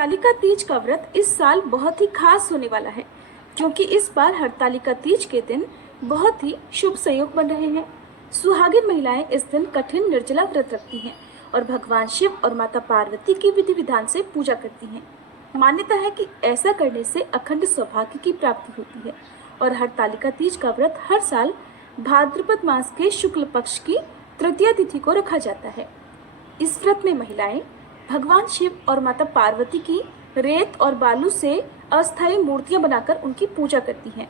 हरतालिका तीज का व्रत इस साल बहुत ही खास होने वाला है, क्योंकि इस बार हरतालिका तीज के दिन बहुत ही शुभ संयोग बन रहे हैं। सुहागिन महिलाएं इस दिन कठिन निर्जला व्रत रखती हैं और भगवान शिव और माता पार्वती की विधि विधान से पूजा करती हैं। मान्यता है कि ऐसा करने से अखंड सौभाग्य की प्राप्ति होती है और हरतालिका तीज का व्रत हर साल भाद्रपद मास के शुक्ल पक्ष की तृतीया तिथि को रखा जाता है। इस व्रत में महिलाएं भगवान शिव और माता पार्वती की रेत और बालू से अस्थायी मूर्तियां बनाकर उनकी पूजा करती हैं।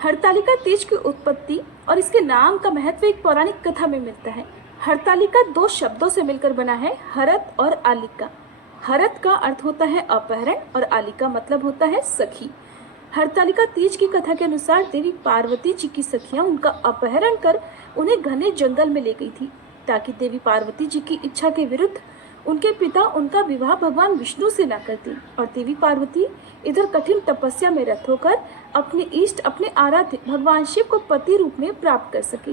हरतालिका तीज की उत्पत्ति और इसके नाम का महत्व एक पौराणिक कथा में मिलता है। हरतालिका दो शब्दों से मिलकर बना है, हरत और आलिका। हरत का अर्थ होता है अपहरण और आलिका मतलब होता है सखी। हरतालिका तीज की कथा के अनुसार देवी पार्वती जी की सखियां उनका अपहरण कर उन्हें घने जंगल में ले गई थी, ताकि देवी पार्वती जी की इच्छा के विरुद्ध उनके पिता उनका विवाह भगवान विष्णु से न करती और देवी पार्वती इधर कठिन तपस्या में रत होकर अपने इष्ट अपने आराध्य भगवान शिव को पति रूप में प्राप्त कर सके।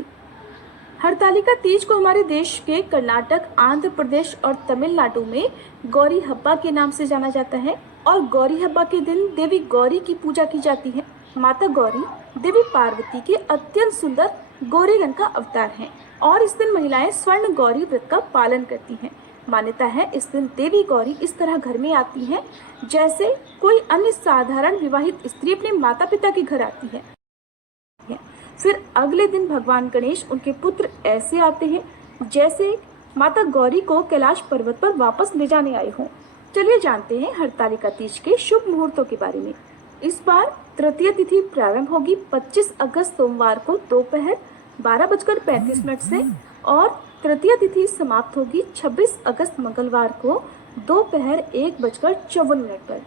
हरतालिका तीज को हमारे देश के कर्नाटक, आंध्र प्रदेश और तमिलनाडु में गौरी हब्बा के नाम से जाना जाता है और गौरी हब्बा के दिन देवी गौरी की पूजा की जाती है। माता गौरी देवी पार्वती के अत्यंत सुंदर गौरी रंग का अवतार है और इस दिन महिलाएं स्वर्ण गौरी व्रत का पालन करती हैं। मान्यता है इस दिन देवी गौरी इस तरह घर में आती हैं जैसे कोई अन्य साधारण विवाहित स्त्री अपने माता पिता के घर आती है। फिर अगले दिन भगवान गणेश उनके पुत्र ऐसे आते हैं जैसे माता गौरी को कैलाश पर्वत पर वापस ले जाने आए हों। चलिए जानते हैं हरतालिका तीज के शुभ मुहूर्तों के बारे में। इस बार तृतीय तिथि प्रारंभ होगी 25 अगस्त सोमवार को दोपहर 12:35 से और तृतीय तिथि समाप्त होगी 26 अगस्त मंगलवार को दोपहर 1:54 पर।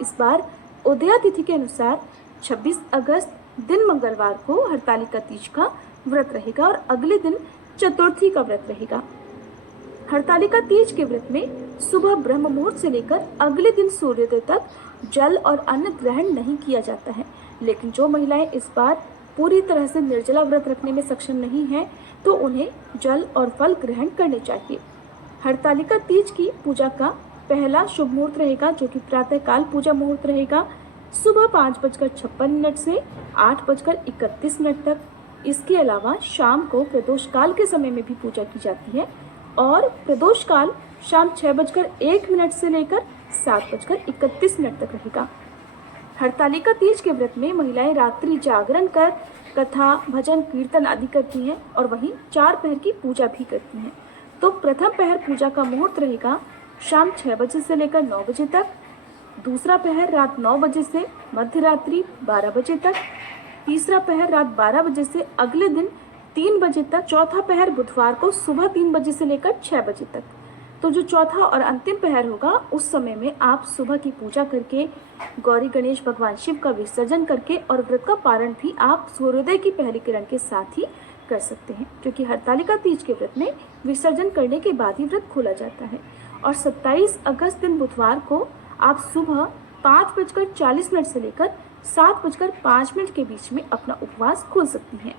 इस बार उदया तिथि के अनुसार 26 अगस्त दिन मंगलवार को हरतालिका तीज का व्रत रहेगा और अगले दिन चतुर्थी का व्रत रहेगा। हरतालिका तीज के व्रत में सुबह ब्रह्म मुहूर्त से लेकर अगले दिन सूर्योदय तक जल और अन्न ग्रहण नहीं किया जाता है, लेकिन जो महिलाएं इस बार पूरी तरह से निर्जला व्रत रखने में सक्षम नहीं है तो उन्हें जल और फल ग्रहण करने चाहिए। हरतालिका तीज की पूजा का पहला शुभ मुहूर्त रहेगा जो कि प्रातः काल पूजा मुहूर्त रहेगा सुबह 5:56 से 8:31 तक। इसके अलावा शाम को प्रदोष काल के समय में भी पूजा की जाती है और प्रदोष काल शाम 6:01 से लेकर 7:31 तक रहेगा। हरतालिका तीज के व्रत में महिलाएं रात्रि जागरण कर कथा, भजन, कीर्तन आदि करती हैं और वहीं 4 पहर की पूजा भी करती हैं। तो प्रथम पहर पूजा का मुहूर्त रहेगा शाम 6 बजे से लेकर 9 बजे तक, दूसरा पहर रात 9 बजे से मध्य रात्रि 12 बजे तक, तीसरा पहर रात 12 बजे से अगले दिन 3 बजे तक, चौथा पहर बुधवार को सुबह 3 बजे से लेकर 6 बजे तक। तो जो चौथा और अंतिम पहर होगा उस समय में आप सुबह की पूजा करके गौरी गणेश भगवान शिव का विसर्जन करके और व्रत का पारण भी आप सूर्योदय की पहली किरण के साथ ही कर सकते हैं, क्योंकि हरतालिका तीज के व्रत में विसर्जन करने के बाद ही व्रत खोला जाता है। और 27 अगस्त दिन बुधवार को आप सुबह 5:40 से लेकर 7:05 के बीच में अपना उपवास खोल सकती हैं।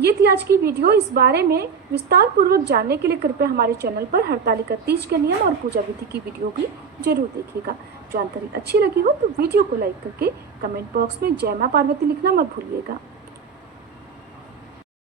ये थी आज की वीडियो। इस बारे में विस्तार पूर्वक जानने के लिए कृपया हमारे चैनल पर हरतालिका तीज के नियम और पूजा विधि की वीडियो भी जरूर देखिएगा। जानकारी अच्छी लगी हो तो वीडियो को लाइक करके कमेंट बॉक्स में जय मां पार्वती लिखना मत भूलिएगा।